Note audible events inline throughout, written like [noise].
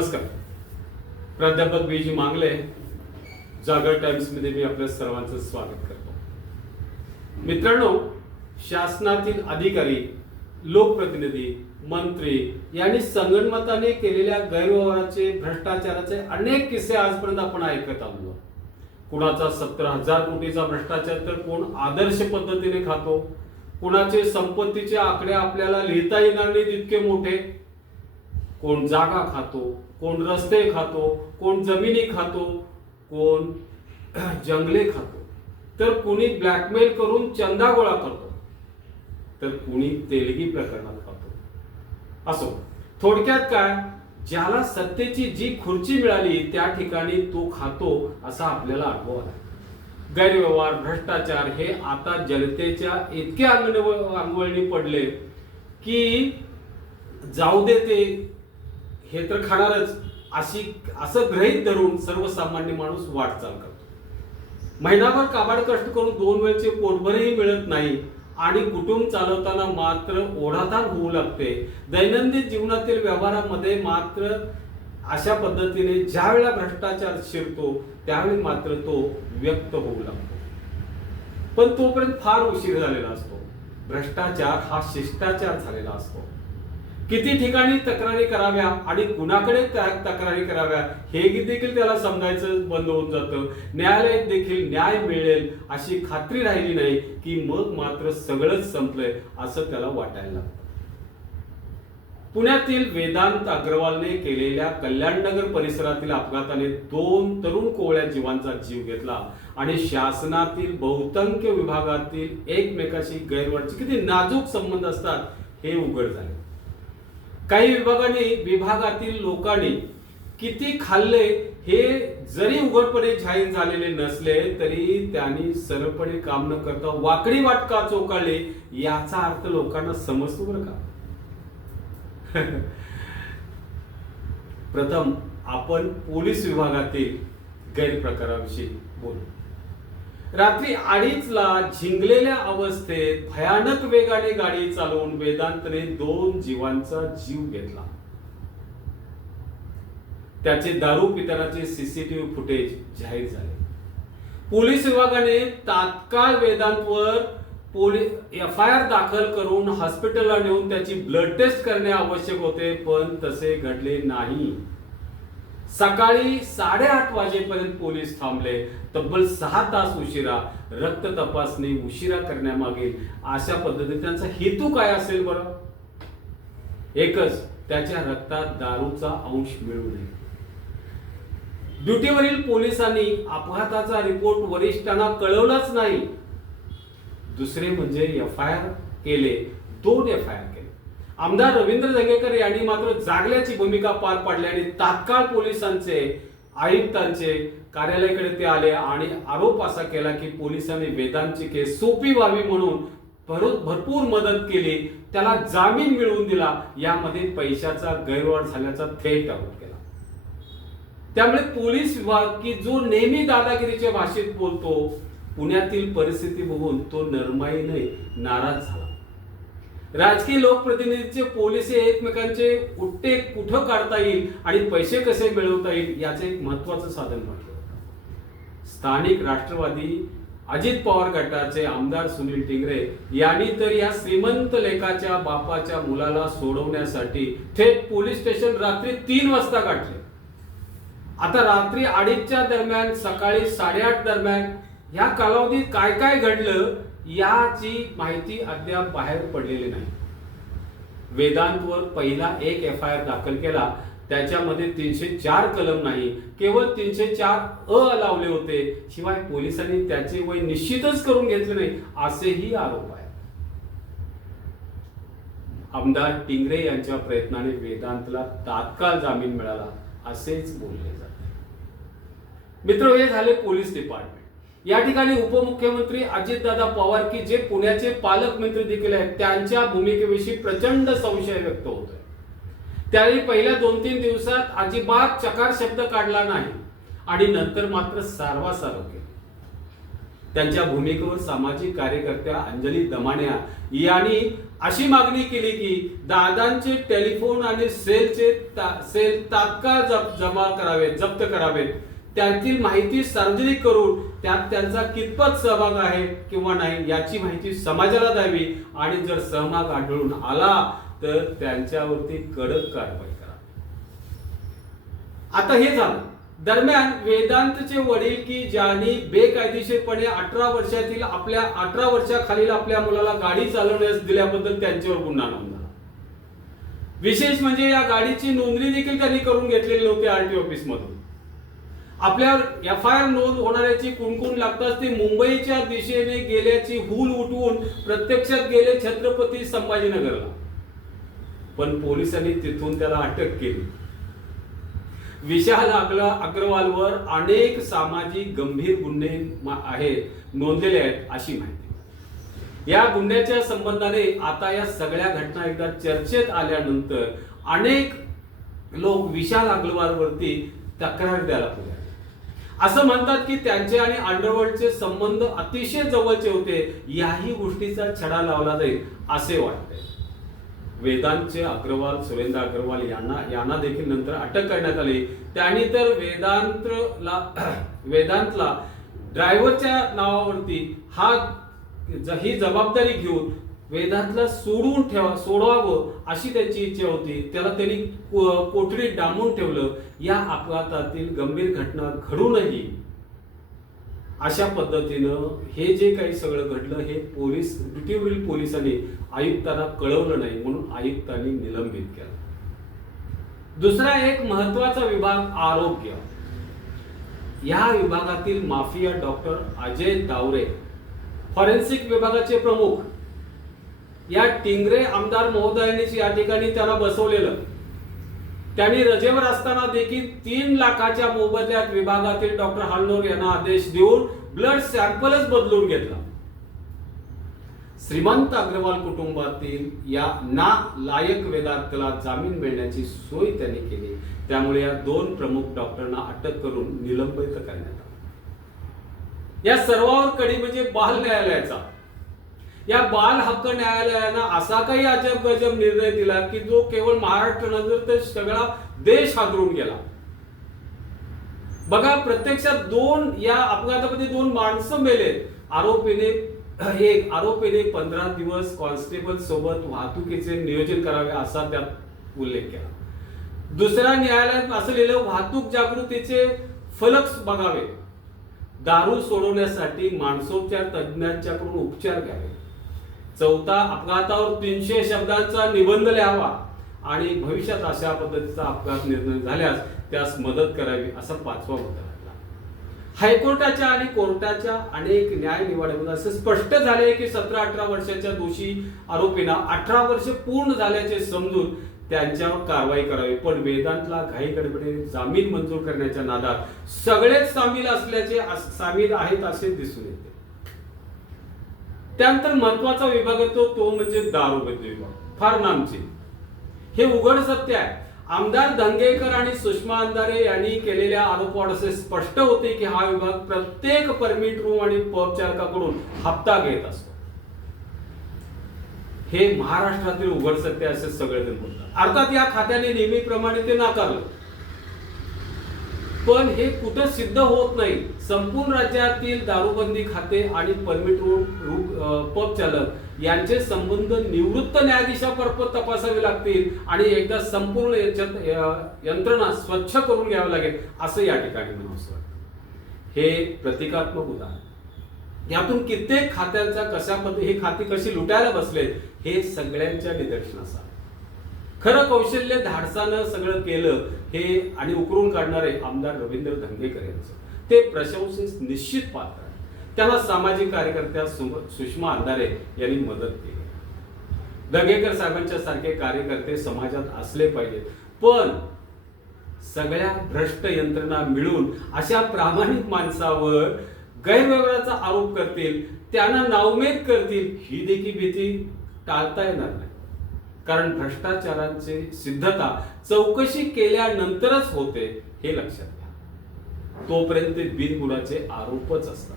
नमस्कार. प्राध्यापक बी जी मांगले जागर टाइम्समध्ये मी आपल्या सर्वांचं स्वागत करतो. मित्रांनो शासनातील अधिकारी लोकप्रतिनिधी मंत्री यांनी संगणमताने केलेल्या गैरव्यवहाराचे भ्रष्टाचाराचे अनेक किस्से आजपर्यंत आपण ऐकत आलो कुणाचा सत्तर हजार कोटीचा भ्रष्टाचार तर कोण आदर्श पद्धतीने खातो? कुणाचे संपत्तीचे आकडे आपल्याला लिहिता येणार नाही तितके मोठे? कोण जागा खातो? कोण रस्ते खातो कोण जमिनी खातो कोण [clears throat] जंगले खातो. तर कुणी ब्लॅकमेल करून चंदा गोळा करतो तर कुणी तेलगी प्रकरणात खातो. असो थोडक्यात काय? ज्याला सत्तेची जी खुर्ची मिळाली त्या ठिकाणी तो खातो असा आपल्याला अनुभव आला. गैरव्यवहार भ्रष्टाचार हे आता जनतेच्या इतके अंगण अंगवळणी पडले की जाऊ दे ते हे तर खाणारच. अशी असं ग्रहित धरून सर्वसामान्य माणूस वाटचाल करतो. महिनाभर काबाड कष्ट करून दोन वेळचे पोटभरही मिळत नाही आणि कुटुंब चालवताना मात्र ओढाताण होऊ लागते. दैनंदिन जीवनातील व्यवहारामध्ये मात्र अशा पद्धतीने ज्यावेळा भ्रष्टाचार शिरतो त्यावेळी मात्र तो व्यक्त होऊ लागतो. पण तोपर्यंत फार उशीर झालेला असतो. भ्रष्टाचार हा शिष्टाचार झालेला असतो. किती ठिकाणी तक्रारी कराव्या आणि कुणाकडे त्या तक्रारी कराव्या हे देखील त्याला समजायचं बंद होऊन जातं. न्यायालयात देखील न्याय मिळेल अशी खात्री राहिली नाही की मग मात्र सगळंच संपलंय असं त्याला वाटायला लागतं. पुण्यातील वेदांत अग्रवालने केलेल्या कल्याणनगर परिसरातील अपघाताने दोन तरुण कोवळ्या जीवांचा जीव घेतला आणि शासनातील बहुसंख्य विभागातील एकमेकाशी गैरवर्तची किती नाजूक संबंध असतात हे उघड झाले. काही विभागाने विभागातील लोकांनी किती खाल्ले हे जरी उघडपणे जाहीर झालेले नसले तरी त्यांनी सरळपणे काम न करता वाकडी वाटका चोकाळले याचा अर्थ लोकांना समजतो बरं का? [laughs] प्रथम आपण पोलीस विभागातील गैरप्रकाराविषयी बोलू. रात्री अडीचला झिंगलेल्या अवस्थेत भयानक वेगाने गाडी चालवून वेदांतने दोन जीवांचा जीव घेतला. त्याचे दारू पितानाचे सीसीटीव्ही फुटेज जाहीर झाले. पोलीस विभागाने तात्काळ वेदांतवर एफ आय आर दाखल करून हॉस्पिटलला नेऊन त्याची ब्लड टेस्ट करणे आवश्यक होते पण तसे घडले नाही. सकाळी साडेआठ वाजेपर्यंत पोलीस थांबले. तब्बल सहा तास उशिरा रक्त तपासणी उशिरा करण्यामागील अशा पद्धतीने त्यांचा हेतू काय असेल बरं? एकच त्याच्या रक्तात दारूचा अंश मिळू नये. ड्युटीवरील पोलिसांनी अपघाताचा रिपोर्ट वरिष्ठांना कळवलाच नाही. दुसरे म्हणजे एफ आय आर केले. दोन एफ आय आर केले. आमदार रवींद्र दंगेकर यांनी मात्र जागल्याची भूमिका पार पाडली आणि तात्काळ पोलिसांचे आयुक्तांचे कार्यालयाकडे ते आले आणि आरोप असा केला की पोलिसांनी वेदांची केस सोपी व्हावी म्हणून भरपूर मदत केली. त्याला जामीन मिळवून दिला. यामध्ये पैशाचा गैरवाड झाल्याचा थेट आरोप केला. त्यामुळे पोलीस विभाग की जो नेहमी दादागिरीच्या भाषेत बोलतो पुण्यातील परिस्थिती बघून तो नरमाईने नाराज झाला. राजकीय लोकप्रतिनिधीचे पोलीस हे एकमेकांचे उट्टे कुठं काढता येईल आणि पैसे कसे मिळवता येईल याचे एक महत्वाचं साधन म्हटलं. स्थानिक राष्ट्रवादी अजित पवार गटाचे आमदार सुनील टिंगरे यांनी तर या श्रीमंत लेखाच्या बापाच्या मुलाला सोडवण्यासाठी थेट पोलीस स्टेशन रात्री तीन वाजता गाठले आता रात्री अडीचच्या दरम्यान सकाळी साडेआठ दरम्यान या कालावधीत काय काय घडलं याची माहिती अद्याप बाहेर पडलेली नाही. वेदांतवर पहिला एक एफ आय आर दाखल केला. त्याच्यामध्ये तीनशे चार कलम नाही. केवळ तीनशे चार अ लावले होते. शिवाय पोलिसांनी त्याचे वय निश्चितच करून घेतले नाही असेही आरोप आहे. आमदार टिंगरे यांच्या प्रयत्नाने वेदांतला तात्काळ जामीन मिळाला असेच बोलले जाते. मित्र हे झाले पोलीस डिपार्टमेंट. या ठिकाणी उपमुख्यमंत्री अजितदादा पवार की जे पुण्याचे पालकमंत्री देखील आहेत त्यांच्या भूमिकेविषयी प्रचंड संशय व्यक्त होतोय. त्यावेळी पहिल्या दोन तीन दिवसात अजिबात चकार शब्द काढला नाही आणि नंतर मात्र सारवासारव केली. त्यांच्या भूमिकेवर सामाजिक कार्यकर्त्या अंजली दमाण्या यांनी अशी मागणी केली की दादांचे टेलिफोन आणि सेलचे ता- सेल तात्काळ जप- जमा करावेत जप्त करावेत. त्यातील माहिती सार्वजनिक करून त्यात त्यांचा कितपत सहभाग आहे किंवा नाही याची माहिती समाजाला द्यावी. आणि जर सहभाग आढळून आला तर त्यांच्यावरती कडक कारवाई करा. आता हे झालं. दरम्यान वेदांतचे वडील की ज्यांनी बेकायदेशीरपणे अठरा वर्षातील आपल्या अठरा वर्षाखालील आपल्या मुलाला गाडी चालवण्यास दिल्याबद्दल त्यांच्यावर गुन्हा नोंद विशेष म्हणजे या गाडीची नोंदणी देखील त्यांनी करून घेतलेली नव्हती आरटी ऑफिस मधून आपल्यावर एफ आय आर नोंद होणाऱ्याची कुणकुण लागताच ते मुंबईच्या दिशेने गेल्याची हूल उठवून प्रत्यक्षात गेले छत्रपती संभाजीनगरला. पण पोलिसांनी तिथून त्याला अटक केली. विशाल अग्र अग्रवालवर अनेक सामाजिक गंभीर गुन्हे आहेत नोंदलेले आहेत अशी माहिती. या गुन्ह्याच्या संबंधाने आता या सगळ्या घटना एकदा चर्चेत आल्यानंतर अनेक लोक विशाल अग्रवालवरती तक्रार द्यायला पुढे असं म्हणतात की त्यांचे आणि अंडरवर्ल्डचे संबंध अतिशय जवळचे होते. याही गोष्टीचा छडा लावला जाईल असे वाटते. वेदांतचे अग्रवाल सुरेंद्र अग्रवाल यांना यांना देखील नंतर अटक करण्यात आली. त्यांनी तर वेदांतला [clears throat] वेदांतला ड्रायव्हरच्या नावावरती हा ही जबाबदारी घेऊन वेदांतला सोडून ठेवा सोडवावं अशी त्याची इच्छा होती. त्याला त्यांनी कोठडीत डांबून ठेवलं. या अपघातातील गंभीर घटना घडूनही अशा पद्धतीनं हे जे काही सगळं घडलं हे पोलीस ड्युटीवरील पोलिसांनी आयुक्तांना कळवलं नाही म्हणून आयुक्तांनी निलंबित केलं. दुसरा एक महत्त्वाचा विभाग आरोग्य. या विभागातील mafia doctor Ajay Daware forensic विभागाचे प्रमुख. या टिंगरे आमदार महोदयांनीच या ठिकाणी त्याला बसवलेलं. त्यांनी रजेवर असताना देखील तीन लाखाच्या मोबदल्यात विभागातील डॉक्टर हलनोर यांना आदेश देऊन ब्लड सॅम्पलच बदलून घेतला. श्रीमंत अग्रवाल कुटुंबातील या ना लायक वेदार्थला जामीन मिळण्याची सोय त्यांनी केली. त्यामुळे या दोन प्रमुख डॉक्टरांना अटक करून निलंबित करण्यात आलं. या सर्वावर कडी म्हणजे बाल न्यायालयाचा. या बाल हक्क न्यायालयानं असा काही अजब गजब निर्णय दिला की जो केवळ महाराष्ट्र नंतर तर सगळा देश हादरून गेला. बघा प्रत्यक्षात दोन या अपघातामध्ये दोन माणसं मेले. आरोपीने एक आरोपीने पंधरा दिवस कॉन्स्टेबल सोबत वाहतुकीचे नियोजन करावे असा त्यात उल्लेख केला. दुसऱ्या न्यायालयात असं लिहिलं वाहतूक जागृतीचे फलक बघावे. दारू सोडवण्यासाठी माणसोपचार तज्ज्ञांच्याकडून उपचार घ्यावे. चौथा अपघातावर तीनशे शब्दांचा निबंध लिहावा आणि भविष्यात अशा पद्धतीचा अपघात निर्णय झाल्यास त्यास मदत करावी असा पाचवा मुद्दा लागला. हायकोर्टाच्या आणि कोर्टाच्या अनेक न्याय निवाड्यामध्ये असं स्पष्ट झाले की सतरा अठरा वर्षाच्या दोषी आरोपींना अठरा वर्ष पूर्ण झाल्याचे समजून त्यांच्यावर कारवाई करावी. पण वेदांतला घाई गडबडीने जामीन मंजूर करण्याच्या नादात सगळेच सामील असल्याचे सामील आहेत असे दिसून येते. त्यानंतर महत्त्वाचा विभाग येतो तो म्हणजे दारूबंदी म्हणजे विभाग. फार नामचे. हे उघड सत्य आहे. आमदार धंगेकर आणि सुषमा अंधारे यांनी केलेल्या आरोपावर असे स्पष्ट होते की हा विभाग प्रत्येक परमिट रूम आणि पब चालकाकडून हप्ता घेत असतो. हे महाराष्ट्रातील उघड सत्य असे सगळेजण बोलतात. अर्थात या खात्याने नेहमीप्रमाणे ते नाकारलं. पण हे कुठं सिद्ध होत नाही. संपूर्ण राज्यातील दारूबंदी खाते आणि परमिट रोड पब चालक यांचे संबंध निवृत्त न्यायाधीशामार्फत तपासावे लागतील आणि एकदा संपूर्ण याच्यात, यंत्रणा स्वच्छ करून घ्यावं लागेल असं या ठिकाणी म्हणावं असं वाटतं. हे प्रतिकात्मक उदाहरण. यातून कित्येक खात्यांचा कशामध्ये हे खाती कशी लुटायला बसले हे सगळ्यांच्या निदर्शनास खरं कौशल्य धाडसानं सगळं केलं हे आणि उकरून काढणारे आमदार रवींद्र धंगेकर यांचं. ते प्रशंसेस निश्चित पात्र आहे त्यांना सामाजिक कार्यकर्त्या सुषमा अंधारे यांनी मदत केली. धंगेकर साहेबांच्या सारखे कार्यकर्ते समाजात असले पाहिजेत. पण सगळ्या भ्रष्ट यंत्रणा मिळून अशा प्रामाणिक माणसावर गैरव्यवहाराचा आरोप करतील त्यांना नावमेद करतील ही देखील भीती टाळता येणार नाही. कारण भ्रष्टाचारांची सिद्धता चौकशी केल्यानंतरच होते हे लक्षात घ्या. तोपर्यंत बिनबुडाचे आरोपच असतात.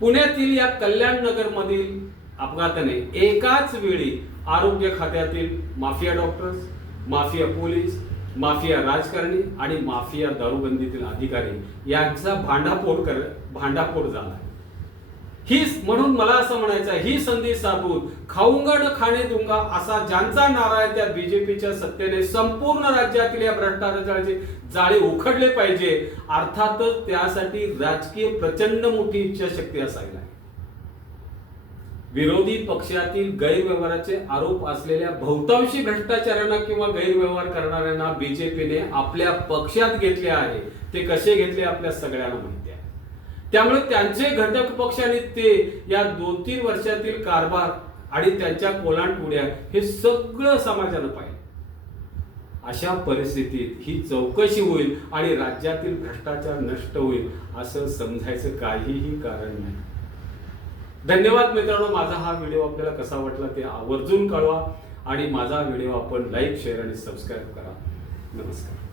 पुण्यातील या कल्याण नगर मधील अपघाताने एकाच वेळी आरोग्य खात्यातील mafia doctors mafia police mafia राजकारणी आणि माफिया दारूबंदीतील अधिकारी यांचा भांडाफोड कर भांडाफोड झाला. ही म्हणून मला असं म्हणायचं ही संधी साबूत खाऊंगा न खाणे दुंगा असा ज्यांचा नारा आहे त्या बीजेपीच्या सत्तेने संपूर्ण राज्यातील या भ्रष्टाचाराचे जाळे उखडले पाहिजे. अर्थातच त्यासाठी राजकीय प्रचंड मोठी इच्छाशक्ती असायला विरोधी पक्षातील गैरव्यवहाराचे आरोप असलेल्या बहुतांशी भ्रष्टाचारांना किंवा गैरव्यवहार करणाऱ्यांना बीजेपीने आपल्या पक्षात घेतले आहे. ते कसे घेतले आपल्या सगळ्यांना माहिती. त्यामुळे त्यांचे घटक पक्ष आणि ते या दोन तीन वर्षातील कारभार आणि त्यांच्या कोलांटपुड्या हे सगळं समाजानं पाहिलं. अशा परिस्थितीत ही चौकशी होईल आणि राज्यातील भ्रष्टाचार नष्ट होईल असं समजायचं काहीही कारण नाही. धन्यवाद मित्रांनो माझा हा व्हिडिओ आपल्याला कसा वाटला ते आवर्जून कळवा आणि माझा व्हिडिओ आपण लाईक शेअर आणि सबस्क्राईब करा. नमस्कार.